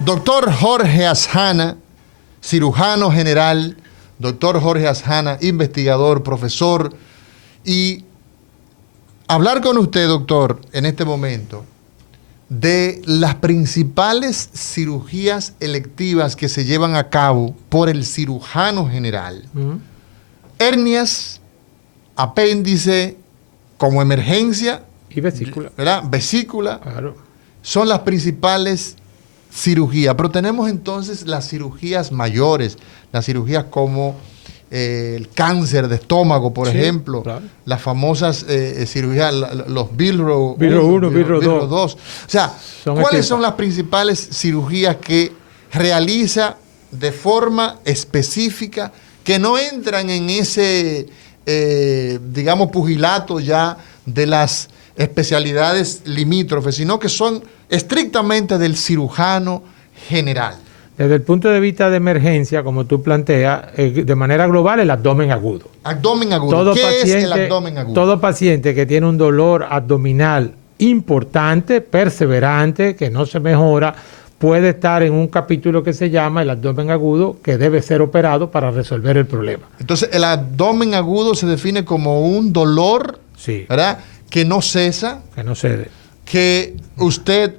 Doctor Jorge Azjana, cirujano general, doctor Jorge Azjana, investigador, profesor, y hablar con usted, doctor, en este momento, de las principales cirugías electivas que se llevan a cabo por el cirujano general. Hernias, apéndice como emergencia y vesícula. ¿Verdad? Vesícula. Claro. Son las principales cirugías. Pero tenemos entonces las cirugías mayores, las cirugías como el cáncer de estómago, por ejemplo, claro. Las famosas cirugías, los Bilro 1, Bilro 2. O sea, ¿cuáles son las principales cirugías que realiza de forma específica, que no entran en ese, digamos, pugilato ya de las especialidades limítrofes, sino que son estrictamente del cirujano general? Desde el punto de vista de emergencia, como tú planteas, de manera global, el abdomen agudo. Abdomen agudo. ¿Qué es el abdomen agudo? Todo paciente que tiene un dolor abdominal importante, perseverante, que no se mejora, puede estar en un capítulo que se llama el abdomen agudo, que debe ser operado para resolver el problema. Entonces, el abdomen agudo se define como un dolor, sí, ¿verdad?, que no cesa. Que no cede. Que usted...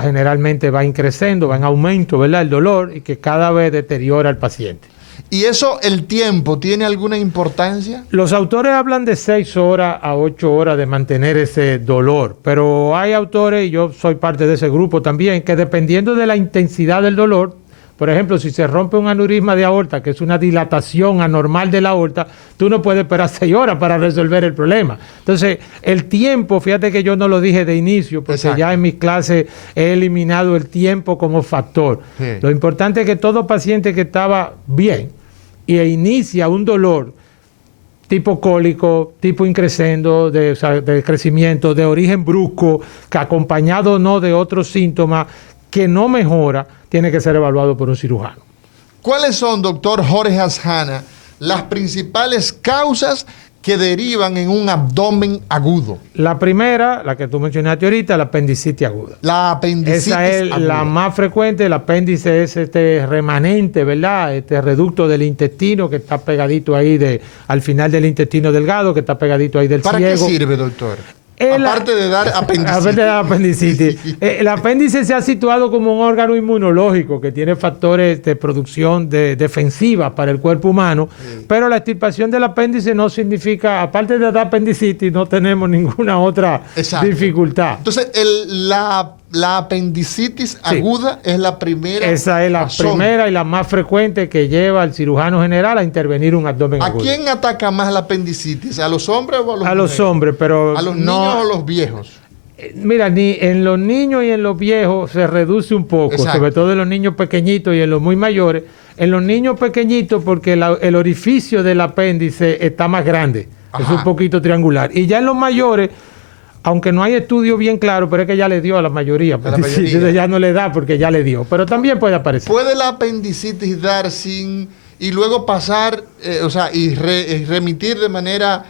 generalmente va increciendo, va en aumento, ¿verdad?, el dolor, y que cada vez deteriora al paciente. ¿Y eso, el tiempo, tiene alguna importancia? Los autores hablan de 6 horas a 8 horas de mantener ese dolor, pero hay autores, y yo soy parte de ese grupo también, que dependiendo de la intensidad del dolor, por ejemplo, si se rompe un aneurisma de aorta, que es una dilatación anormal de la aorta, tú no puedes esperar 6 horas para resolver el problema. Entonces, el tiempo, fíjate que yo no lo dije de inicio, porque exacto, ya en mis clases he eliminado el tiempo como factor. Sí. Lo importante es que todo paciente que estaba bien y inicia un dolor tipo cólico, tipo increscendo, de crecimiento, de origen brusco, que acompañado no de otros síntomas, que no mejora, tiene que ser evaluado por un cirujano. ¿Cuáles son, doctor Jorge Azjana, las principales causas que derivan en un abdomen agudo? La primera, la que tú mencionaste ahorita, la apendicitis aguda. La apendicitis esa es aguda. La más frecuente. El apéndice es este remanente, ¿verdad? Este reducto del intestino que está pegadito ahí al final del intestino delgado, que está pegadito ahí del ciego. ¿Para qué sirve, doctor? Aparte de dar apendicitis. El apéndice se ha situado como un órgano inmunológico que tiene factores de producción defensiva para el cuerpo humano, sí, pero la extirpación del apéndice no significa, aparte de dar apendicitis, no tenemos ninguna otra dificultad. Entonces, la apendicitis aguda es la primera. Esa es la primera y la más frecuente que lleva al cirujano general a intervenir un abdomen agudo. ¿A quién ataca más la apendicitis? ¿A los hombres o a los mujeres? A los hombres, pero ¿a los niños o a los viejos? Mira, ni en los niños y en los viejos se reduce un poco, exacto, sobre todo en los niños pequeñitos y en los muy mayores. En los niños pequeñitos porque el orificio del apéndice está más grande, ajá, es un poquito triangular. Y ya en los mayores, aunque no hay estudio bien claro, pero es que ya le dio a la mayoría. Entonces ya no le da porque ya le dio. Pero también puede aparecer. ¿Puede la apendicitis dar y luego pasar, y remitir de manera,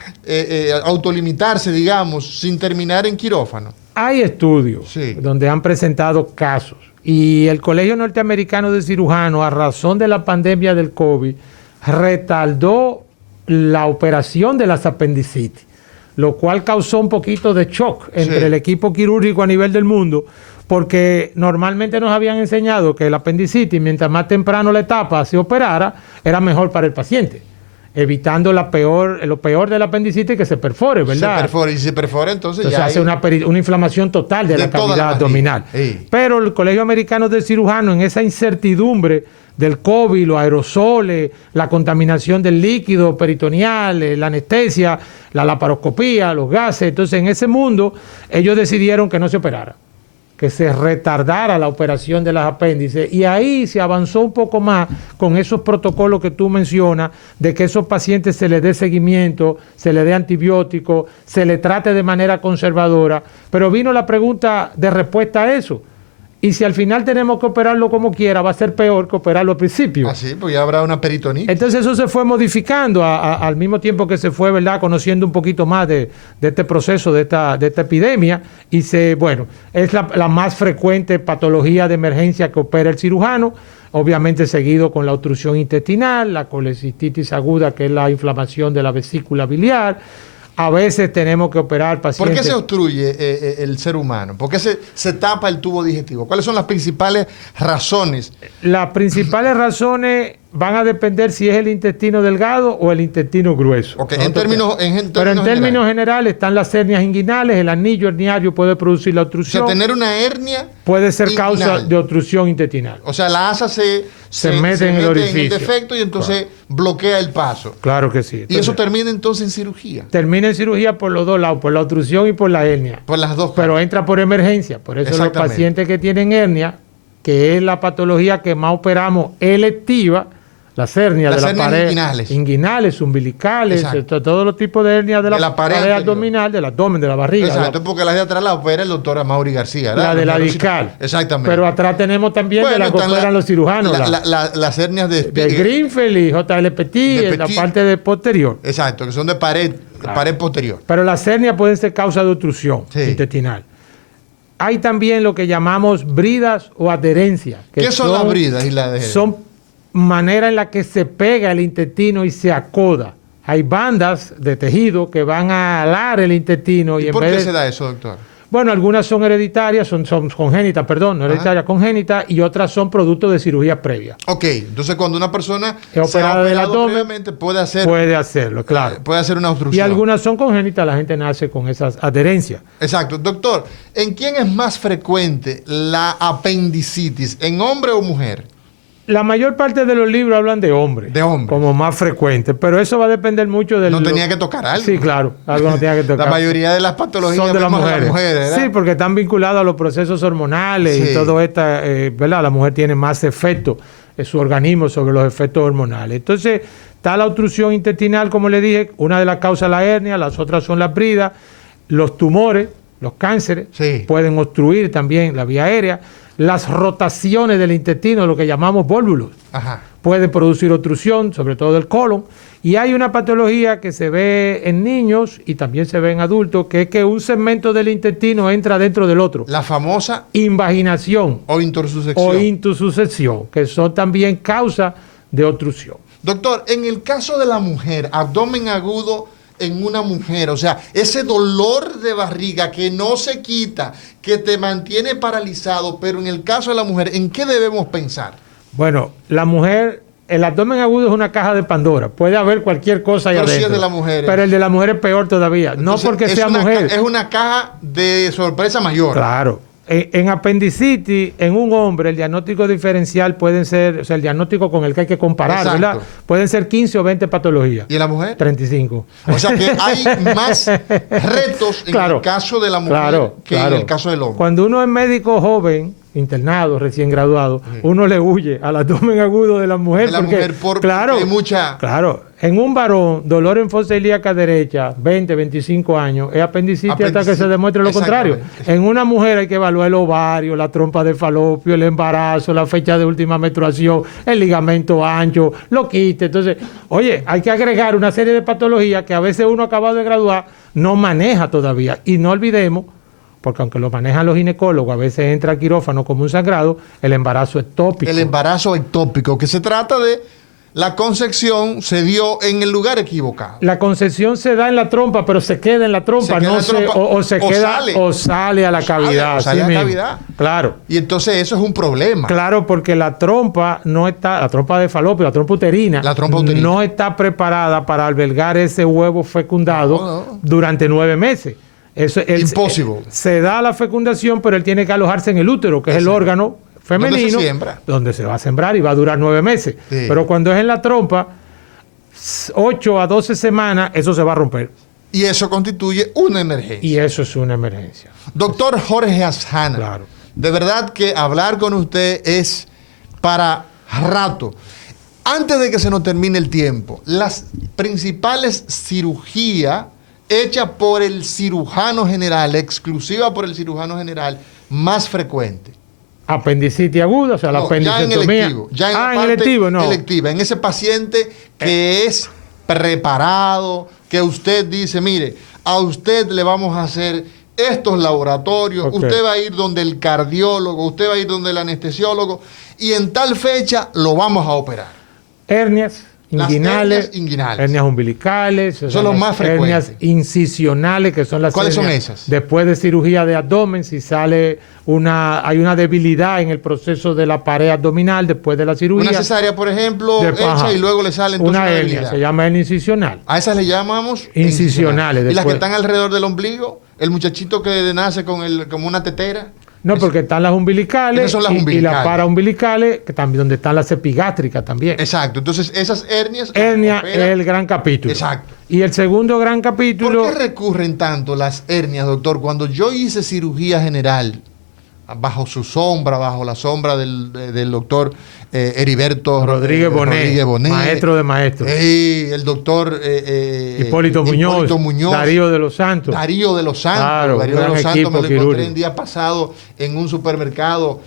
autolimitarse, digamos, sin terminar en quirófano? Hay estudios, sí, donde han presentado casos. Y el Colegio Norteamericano de Cirujanos, a razón de la pandemia del COVID, retardó la operación de las apendicitis, lo cual causó un poquito de shock entre el equipo quirúrgico a nivel del mundo, porque normalmente nos habían enseñado que el apendicitis, mientras más temprano la etapa se operara, era mejor para el paciente, evitando lo peor del apendicitis, que se perfore, ¿verdad? Se perfora, y si se perfora, entonces ya hace una inflamación total de la cavidad abdominal. Sí. Pero el Colegio Americano de Cirujanos, en esa incertidumbre del COVID, los aerosoles, la contaminación del líquido peritoneal, la anestesia, la laparoscopía, los gases. Entonces, en ese mundo, ellos decidieron que no se operara, que se retardara la operación de las apéndices, y ahí se avanzó un poco más con esos protocolos que tú mencionas, de que esos pacientes se les dé seguimiento, se les dé antibióticos, se les trate de manera conservadora. Pero vino la pregunta de respuesta a eso. Y si al final tenemos que operarlo como quiera, va a ser peor que operarlo al principio. Así, pues ya habrá una peritonitis. Entonces eso se fue modificando al mismo tiempo que se fue, ¿verdad?, conociendo un poquito más de este proceso, de esta epidemia. Y es la más frecuente patología de emergencia que opera el cirujano, obviamente seguido con la obstrucción intestinal, la colecistitis aguda, que es la inflamación de la vesícula biliar. A veces tenemos que operar pacientes. ¿Por qué se obstruye el ser humano? ¿Por qué se tapa el tubo digestivo? ¿Cuáles son las principales razones? Las principales razones van a depender si es el intestino delgado o el intestino grueso. Okay, pero en términos generales están las hernias inguinales, el anillo herniario puede producir la obstrucción. O sea, tener una hernia puede ser causa de obstrucción intestinal. O sea, la asa se mete en el orificio, en el defecto, y entonces bloquea el paso. Claro que sí. Entonces, y eso termina entonces en cirugía. Termina en cirugía por los dos lados, por la obstrucción y por la hernia. Por las dos partes. Pero entra por emergencia. Por eso los pacientes que tienen hernia, que es la patología que más operamos electiva, las hernias de la pared, inguinales, umbilicales, todos los tipos de hernias de la pared abdominal, del abdomen, de la barriga. Exacto, porque las de atrás la opera el doctor Amaury García, ¿verdad? La de la discal. Exactamente. Pero atrás tenemos también de la que operan los cirujanos. Las hernias de Greenfield y JL Petit, en la parte de posterior. Exacto, que son de pared posterior. Pero las hernias pueden ser causa de obstrucción intestinal. Hay también lo que llamamos bridas o adherencias. ¿Qué son las bridas y las adherencias? Son manera en la que se pega el intestino y se acoda. Hay bandas de tejido que van a alar el intestino. ¿Y por qué se da eso, doctor? Bueno, algunas son hereditarias, son congénitas, no hereditarias, congénitas, y otras son producto de cirugía previa. Ok, entonces cuando una persona es operada del abdomen, puede hacerlo, claro. Puede hacer una obstrucción. Y algunas son congénitas, la gente nace con esas adherencias. Exacto. Doctor, ¿en quién es más frecuente la apendicitis? ¿En hombre o mujer? La mayor parte de los libros hablan de hombres. De hombres. Como más frecuente. Pero eso va a depender mucho del... No tenía que tocar algo. Sí, claro. Algo no tenía que tocar. La mayoría de las patologías son de las mujeres. ¿verdad? Sí, porque están vinculadas a los procesos hormonales y todo esto, ¿verdad? La mujer tiene más efecto en su organismo sobre los efectos hormonales. Entonces, está la obstrucción intestinal, como le dije. Una de las causas es la hernia, las otras son las bridas. Los tumores, los cánceres, pueden obstruir también la vía aérea. Las rotaciones del intestino, lo que llamamos vólvulos, pueden producir obstrucción, sobre todo del colon. Y hay una patología que se ve en niños y también se ve en adultos, que es que un segmento del intestino entra dentro del otro. La famosa invaginación o intussusección, que son también causa de obstrucción. Doctor, en el caso de la mujer, abdomen agudo en una mujer, o sea, ese dolor de barriga que no se quita, que te mantiene paralizado, pero en el caso de la mujer, ¿en qué debemos pensar? Bueno, la mujer, el abdomen agudo es una caja de Pandora, puede haber cualquier cosa ahí adentro. Pero si es de la mujer. Pero el de la mujer es peor todavía, entonces, no porque sea mujer. Es una caja de sorpresa mayor. Claro. En apendicitis, en un hombre, el diagnóstico diferencial pueden ser, o sea, el diagnóstico con el que hay que comparar, ¿verdad? Pueden ser 15 o 20 patologías. ¿Y en la mujer? 35. O sea que hay más retos en el caso de la mujer que en el caso del hombre. Cuando uno es médico joven, internado, recién graduado, uno le huye al abdomen agudo de la mujer. Porque hay mucha... Claro, en un varón, dolor en fosa ilíaca derecha, 20, 25 años, es apendicitis hasta que se demuestre lo contrario. En una mujer hay que evaluar el ovario, la trompa de falopio, el embarazo, la fecha de última menstruación, el ligamento ancho, lo quiste. Entonces, oye, hay que agregar una serie de patologías que a veces uno acabado de graduar no maneja todavía. Y no olvidemos, porque aunque lo manejan los ginecólogos, a veces entra al quirófano como un sangrado, el embarazo ectópico. El embarazo ectópico, que se trata de la concepción se dio en el lugar equivocado. La concepción se da en la trompa, pero se queda en la trompa, o sale a la cavidad. Sale a la cavidad. Claro. Y entonces eso es un problema. Claro, porque la trompa no está, la trompa de falopio, la trompa uterina, no está preparada para albergar ese huevo fecundado durante 9 meses. Imposible. Se da la fecundación, pero él tiene que alojarse en el útero, que es el órgano femenino, donde se va a sembrar y va a durar 9 meses. Sí. Pero cuando es en la trompa, 8 a 12 semanas, eso se va a romper. Y eso constituye una emergencia. Y eso es una emergencia. Doctor Jorge Azjana, claro, de verdad que hablar con usted es para rato. Antes de que se nos termine el tiempo, las principales cirugías hechas por el cirujano general, exclusiva por el cirujano general, más frecuente. apendicitis aguda, o sea, la apendicectomía. Ya en la parte electiva, en ese paciente que es preparado, que usted dice, mire, a usted le vamos a hacer estos laboratorios, usted va a ir donde el cardiólogo, usted va a ir donde el anestesiólogo, y en tal fecha lo vamos a operar. Hernias inguinales, hernias umbilicales, son los más frecuentes. Hernias incisionales, que son las ¿Cuáles hernias son esas? Después de cirugía de abdomen, si sale hay una debilidad en el proceso de la pared abdominal después de la cirugía. Una cesárea, por ejemplo, hecha y luego le sale entonces una hernia, se llama hernia incisional. A esas le llamamos incisionales. ¿Y las que están alrededor del ombligo? El muchachito que nace como una tetera. No, porque están las umbilicales, y las paraumbilicales, que también donde están las epigástricas también. Exacto. Entonces, esas hernias... Hernia es el gran capítulo. Exacto. Y el segundo gran capítulo... ¿Por qué recurren tanto las hernias, doctor? Cuando yo hice cirugía general, bajo su sombra, bajo la sombra del doctor Heriberto Rodríguez Bonet, maestro de maestros. El doctor Hipólito Muñoz, Darío de los Santos. Darío de los Santos. Claro, Darío de los Santos me lo encontré el día pasado en un supermercado.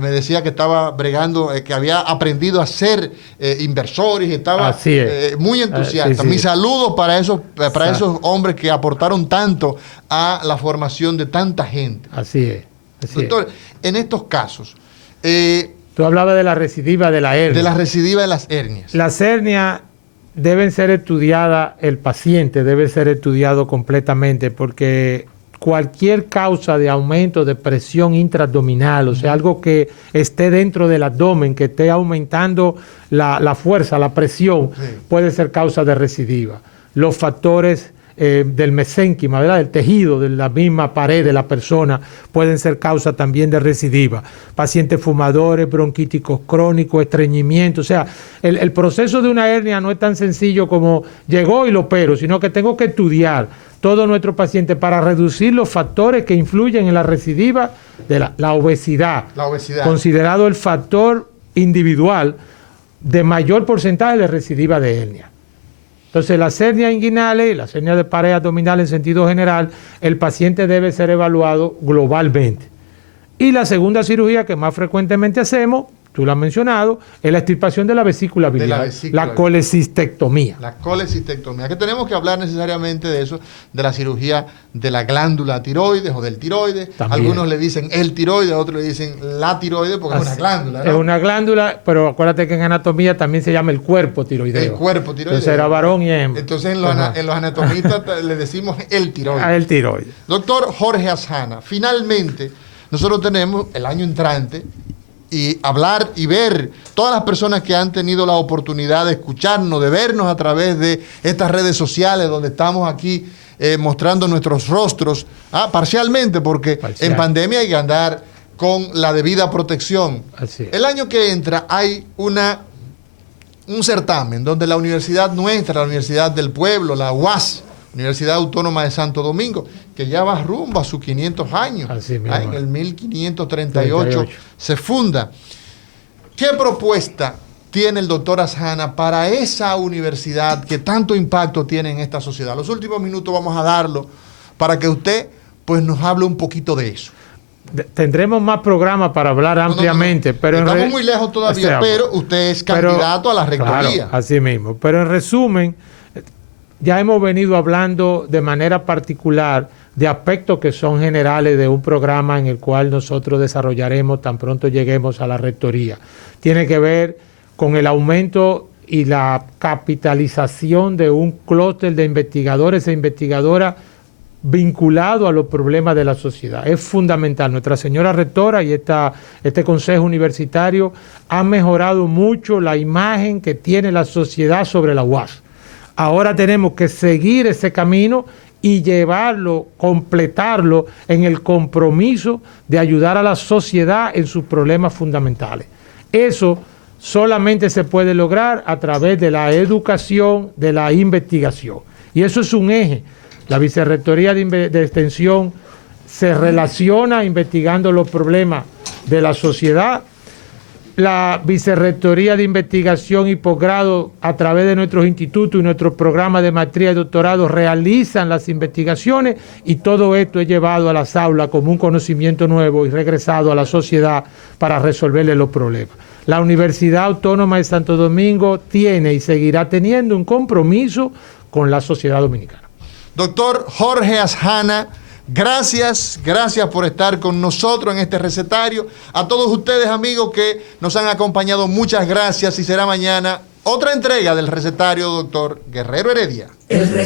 Me decía que estaba bregando, que había aprendido a ser inversor y estaba muy entusiasta. Mis saludos para esos hombres que aportaron tanto a la formación de tanta gente. Así es. Doctor, en estos casos... tú hablabas de la recidiva de la hernia. De la recidiva de las hernias. Las hernias deben ser estudiadas, el paciente debe ser estudiado completamente, porque cualquier causa de aumento de presión intraabdominal, o sea, algo que esté dentro del abdomen, que esté aumentando la fuerza, la presión, puede ser causa de recidiva. Los factores del mesénquima, ¿verdad? Del tejido, de la misma pared de la persona, pueden ser causa también de recidiva. Pacientes fumadores, bronquíticos crónicos, estreñimiento. O sea, el proceso de una hernia no es tan sencillo como llegó y lo opero, sino que tengo que estudiar todo nuestro paciente para reducir los factores que influyen en la recidiva de la obesidad. La obesidad. Considerado el factor individual de mayor porcentaje de recidiva de hernia. Entonces, las hernias inguinales y las hernias de pared abdominal en sentido general, el paciente debe ser evaluado globalmente. Y la segunda cirugía que más frecuentemente hacemos, tú lo has mencionado, es la extirpación de la vesícula biliar, la colecistectomía. La colecistectomía, que tenemos que hablar necesariamente de eso, de la cirugía de la glándula tiroides o del tiroides. También. Algunos le dicen el tiroides, otros le dicen la tiroides porque es una glándula, ¿no? Es una glándula, pero acuérdate que en anatomía también se llama el cuerpo tiroideo. El cuerpo tiroideo. Entonces era varón y hembra. Entonces en los anatomistas le decimos el tiroides. El tiroides. Doctor Jorge Azjana, finalmente nosotros tenemos el año entrante y hablar y ver todas las personas que han tenido la oportunidad de escucharnos, de vernos a través de estas redes sociales donde estamos aquí mostrando nuestros rostros, parcialmente, porque en pandemia hay que andar con la debida protección. El año que entra hay un certamen donde la universidad nuestra, la Universidad del Pueblo, la UAS, Universidad Autónoma de Santo Domingo, que ya va rumbo a sus 500 años. En el 1538 se funda. ¿Qué propuesta tiene el doctor Azjana para esa universidad que tanto impacto tiene en esta sociedad? Los últimos minutos vamos a darlo para que usted pues nos hable un poquito de eso. Tendremos más programas para hablar ampliamente. Pero estamos muy lejos todavía, pero usted es candidato a la rectoría. Claro, así mismo. Pero en resumen, ya hemos venido hablando de manera particular de aspectos que son generales de un programa en el cual nosotros desarrollaremos tan pronto lleguemos a la rectoría. Tiene que ver con el aumento y la capitalización de un clúster de investigadores e investigadoras vinculado a los problemas de la sociedad. Es fundamental. Nuestra señora rectora y este consejo universitario ha mejorado mucho la imagen que tiene la sociedad sobre la UAS. Ahora tenemos que seguir ese camino y llevarlo, completarlo en el compromiso de ayudar a la sociedad en sus problemas fundamentales. Eso solamente se puede lograr a través de la educación, de la investigación. Y eso es un eje. La Vicerrectoría de Extensión se relaciona investigando los problemas de la sociedad la Vicerrectoría de Investigación y Posgrado, a través de nuestros institutos y nuestros programas de maestría y doctorado, realizan las investigaciones, y todo esto es llevado a las aulas como un conocimiento nuevo y regresado a la sociedad para resolverle los problemas. La Universidad Autónoma de Santo Domingo tiene y seguirá teniendo un compromiso con la sociedad dominicana. Doctor Jorge Asjana, gracias por estar con nosotros en este recetario. A todos ustedes, amigos, que nos han acompañado, muchas gracias, y será mañana otra entrega del recetario, doctor Guerrero Heredia.